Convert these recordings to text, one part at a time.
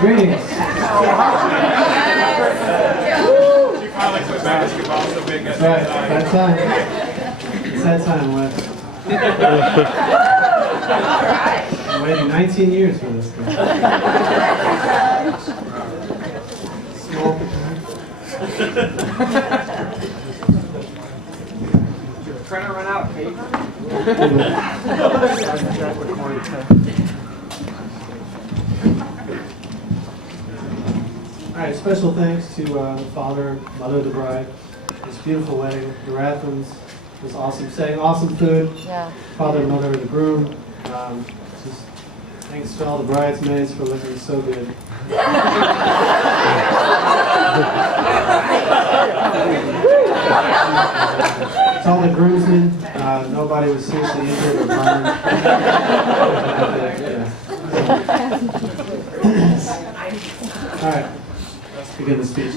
Greetings. She finally quit basketball, so big. That's right. That time. It's that time, Wes. I'm waiting 19 years for this guy. Small. Trying to run out, Kate. All right, special thanks to the father, mother of the bride. This beautiful wedding. The Rathmans was awesome. Saying awesome food. Yeah. Father and mother of the groom. Just thanks to all the bridesmaids for looking so good. To all the groomsmen, nobody was seriously injured or burned. All right, let's begin the speech.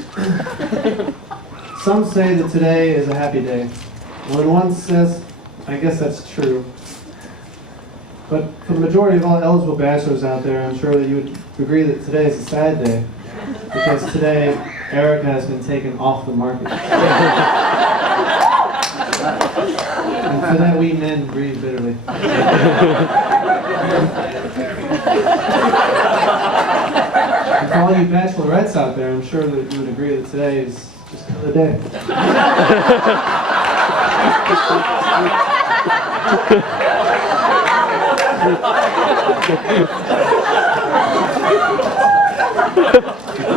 Some say that today is a happy day. When one says, I guess that's true. But for the majority of all eligible bachelors out there, I'm sure that you would agree that today is a sad day. Because today, Erica has been taken off the market. And for that, we men grieve bitterly. And for all you bachelorettes out there, I'm sure that you would agree that today is just another day.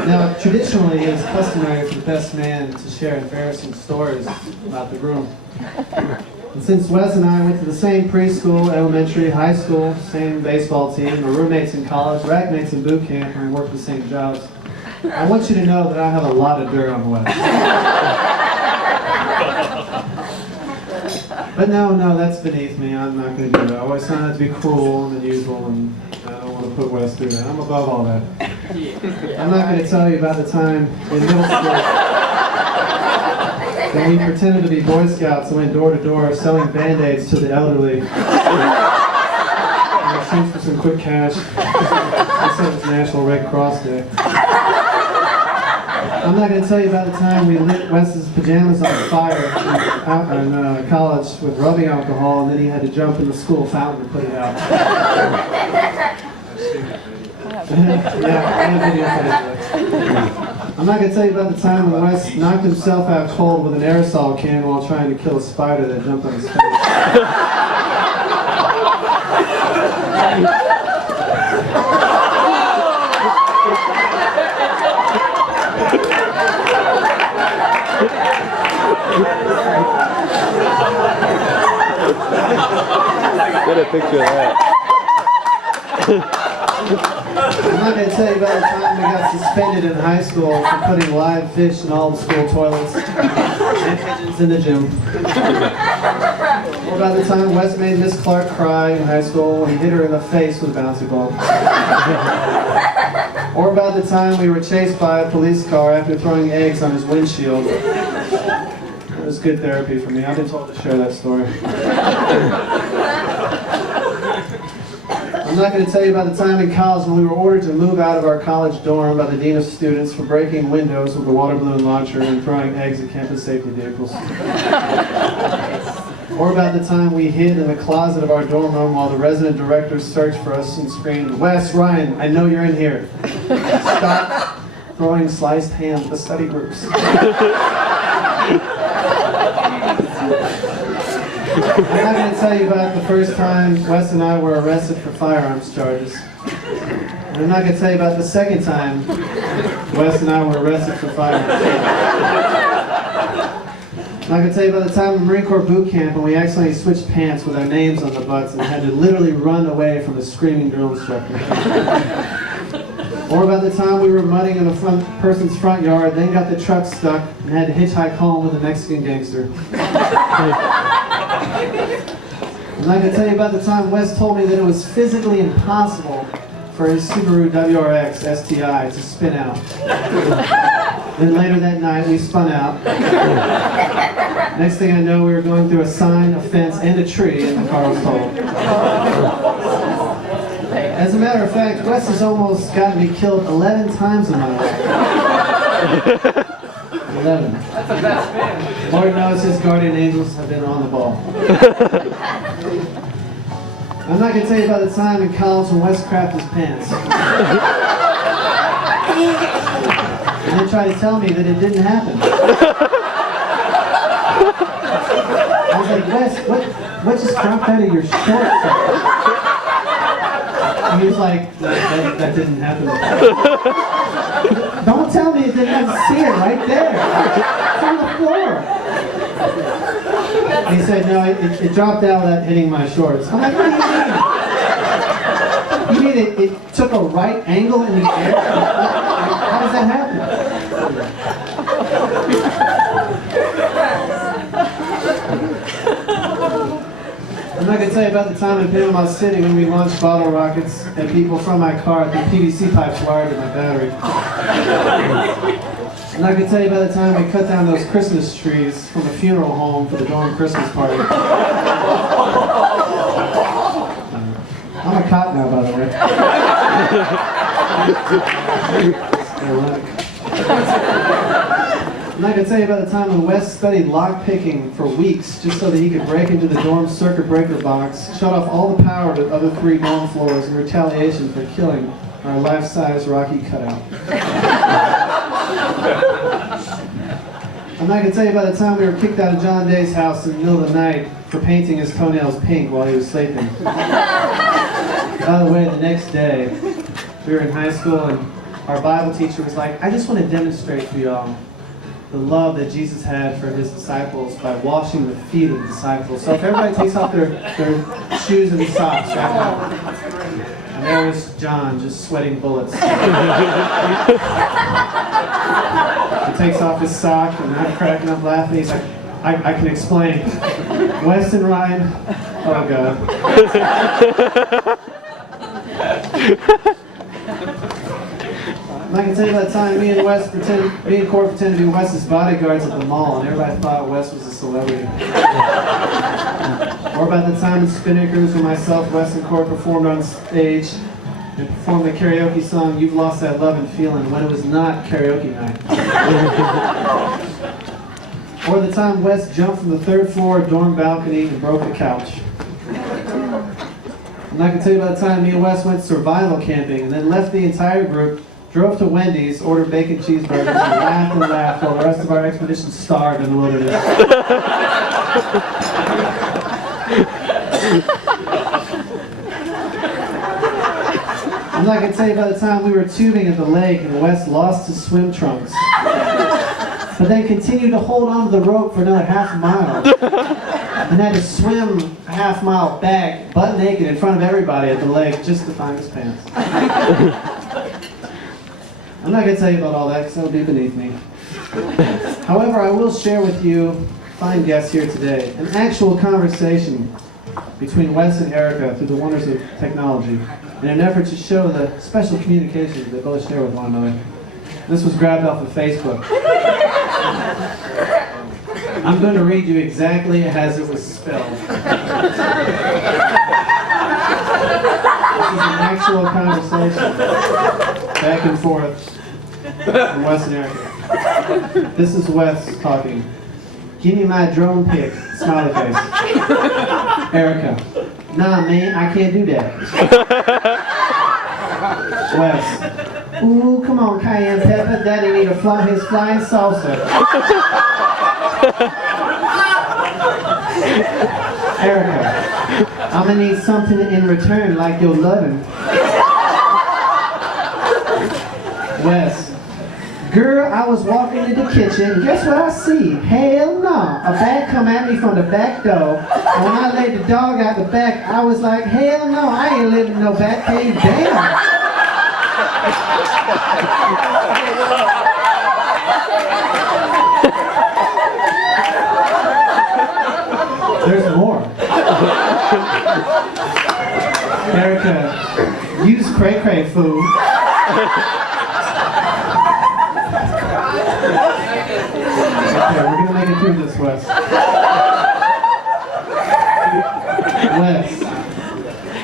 Now, traditionally, it is customary for the best man to share embarrassing stories about the groom. And since Wes and I went to the same preschool, elementary, high school, same baseball team, we're roommates in college, rackmates in boot camp, and we work the same jobs, I want you to know that I have a lot of dirt on Wes. But no, that's beneath me. I'm not going to do that. I always try not to be cruel and unusual, and I don't want to put Wes through that. I'm above all that. I'm not going to tell you about the time in middle school when we pretended to be Boy Scouts and went door to door selling Band-Aids to the elderly. In exchange for some quick cash. I said it's National Red Cross Day. I'm not going to tell you about the time we lit Wes's pajamas on fire in college with rubbing alcohol, and then he had to jump in the school fountain to put it out. Yeah, I have video footage. I'm not going to tell you about the time when Wes knocked himself out cold with an aerosol can while trying to kill a spider that jumped on his face. Get a picture of that. I'm not going to tell you about the time we got suspended in high school for putting live fish in all the school toilets and pigeons in the gym. Or about the time Wes made Miss Clark cry in high school when he hit her in the face with a bouncy ball. Or about the time we were chased by a police car after throwing eggs on his windshield. It was good therapy for me. I've been told to share that story. I'm not going to tell you about the time in college when we were ordered to move out of our college dorm by the dean of students for breaking windows with a water balloon launcher and throwing eggs at campus safety vehicles. Or about the time we hid in the closet of our dorm room while the resident director searched for us and screamed, "Wes, Ryan, I know you're in here. Stop throwing sliced ham at the study groups." I'm not going to tell you about the first time Wes and I were arrested for firearms charges. And I'm not going to tell you about the second time Wes and I were arrested for firearms charges. I'm not going to tell you about the time in Marine Corps boot camp when we accidentally switched pants with our names on the butts and had to literally run away from the screaming drill instructor. Or about the time we were mudding in a person's front yard, then got the truck stuck and had to hitchhike home with a Mexican gangster. I'm not going to tell you about the time Wes told me that it was physically impossible for his Subaru WRX STI to spin out. Then later that night we spun out. Next thing I know, we were going through a sign, a fence, and a tree, and the car was totaled. As a matter of fact, Wes has almost gotten me killed 11 times in my life. 11. That's the best man. Lord knows his guardian angels have been on the ball. I'm not going to tell you about the time in college when Wes crapped his pants. And then try to tell me that it didn't happen. I was like, Wes, what just dropped out of your shorts? And he was like, that didn't happen. Don't tell me it didn't have to see it right there. It's on the floor. And he said, no, it dropped out without hitting my shorts. I'm like, what do you mean? You mean it took a right angle in the air? How does that happen? I'm not going to tell you about the time in Panama City when we launched bottle rockets at people from my car through PVC pipes wired to my battery. I'm not going to tell you about the time we cut down those Christmas trees from a funeral home for the dorm Christmas party. I'm a cop now, by the way. Ironic. I'm not going to tell you about the time when Wes studied lock-picking for weeks just so that he could break into the dorm circuit breaker box, shut off all the power to the other 3 dorm floors in retaliation for killing our life-size Rocky cutout. I'm not going to tell you about the time we were kicked out of John Day's house in the middle of the night for painting his toenails pink while he was sleeping. By the way, the next day, we were in high school and our Bible teacher was like, I just want to demonstrate for y'all the love that Jesus had for his disciples by washing the feet of the disciples. So if everybody takes off their shoes and socks right now. And there was John just sweating bullets. He takes off his sock and I'm cracking up laughing. He's like, I can explain. Wes and Ryan, oh God. I'm not going to tell you about the time me and Court pretended to be Wes's bodyguards at the mall and everybody thought Wes was a celebrity. Or about the time in Spinnakers when myself, Wes, and Court performed on stage and performed the karaoke song You've Lost That Love and Feeling when it was not karaoke night. Or the time Wes jumped from the 3rd floor dorm balcony and broke the couch. I'm not going to tell you about the time me and Wes went survival camping and then left the entire group, drove to Wendy's, ordered bacon cheeseburgers, and laughed while the rest of our expedition starved in the wilderness. I'm not going to tell you about the time we were tubing at the lake and Wes lost his swim trunks, but then continued to hold on to the rope for another half a mile, and had to swim a half mile back, butt naked in front of everybody at the lake just to find his pants. I'm not going to tell you about all that because that would be beneath me. However, I will share with you, fine guests here today, an actual conversation between Wes and Erica through the wonders of technology in an effort to show the special communications they both share with one another. This was grabbed off of Facebook. I'm going to read you exactly as it was spelled. This is an actual conversation, back and forth, from Wes and Erica. This is Wes talking. Give me my drone pic, smiley face. Erica, nah man, I can't do that. Wes, ooh, come on cayenne pepper, daddy need to fly his flying salsa. Erica, I'm gonna need something in return like your loving. Wes, girl, I was walking in the kitchen, guess what I see? Hell no, a bag come at me from the back door, and when I laid the dog out the back, I was like, hell no, I ain't living in no back cave, damn. There's more. Erica, use cray-cray food. Okay, we're gonna make it through this, Wes. Wes,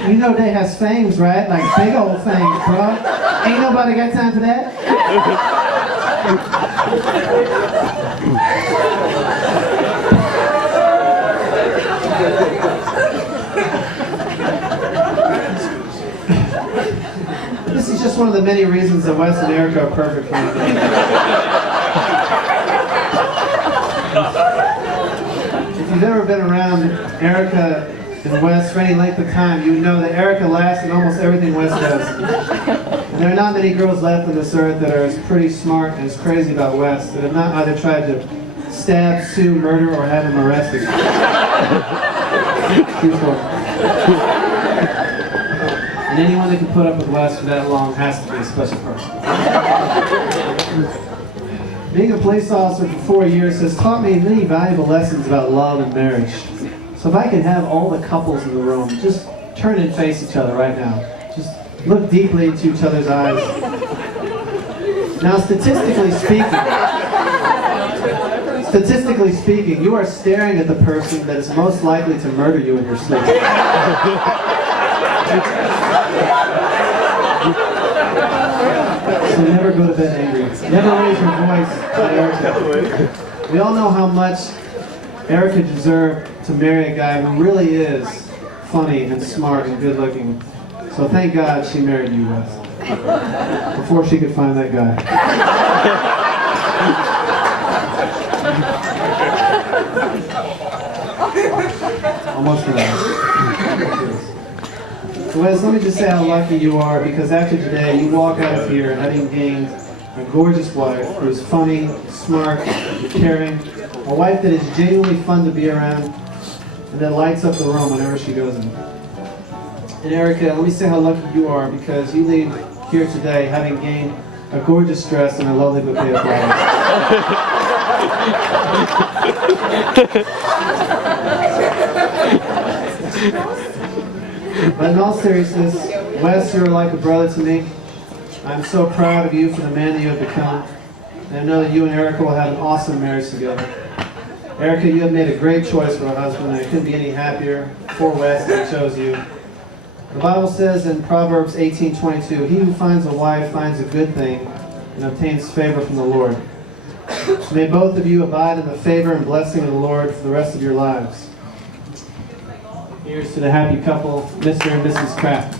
You know they has fangs, right? Like big old fangs, bro. Ain't nobody got time for that. This is just one of the many reasons that Wes and Erica are perfect for me. If you've ever been around Erica and Wes for any length of time, you know that Erica laughs at almost everything Wes does. And there are not many girls left on this earth that are as pretty smart and as crazy about Wes that have not either tried to stab, sue, murder, or have him arrested. And anyone that can put up with Wes for that long has to be a special person. Being a police officer for 4 years has taught me many valuable lessons about love and marriage. So if I could have all the couples in the room just turn and face each other right now. Just look deeply into each other's eyes. Now statistically speaking, you are staring at the person that is most likely to murder you in your sleep. So never go to bed angry. Never raise your voice at Erica. We all know how much Erica deserved to marry a guy who really is funny and smart and good looking. So thank God she married you, Wes. Before she could find that guy. Almost done. Wes, let me just say how lucky you are, because after today, you walk out of here having gained a gorgeous wife who is funny, smart, caring, a wife that is genuinely fun to be around, and that lights up the room whenever she goes in. And Erica, let me say how lucky you are, because you leave here today having gained a gorgeous dress and a lovely bouquet of flowers. But in all seriousness, Wes, you're like a brother to me. I'm so proud of you for the man that you have become. And I know that you and Erica will have an awesome marriage together. Erica, you have made a great choice for a husband, and I couldn't be any happier for Wes that he chose you. The Bible says in Proverbs 18:22, he who finds a wife finds a good thing and obtains favor from the Lord. So may both of you abide in the favor and blessing of the Lord for the rest of your lives. Here's to the happy couple, Mr. and Mrs. Kraft.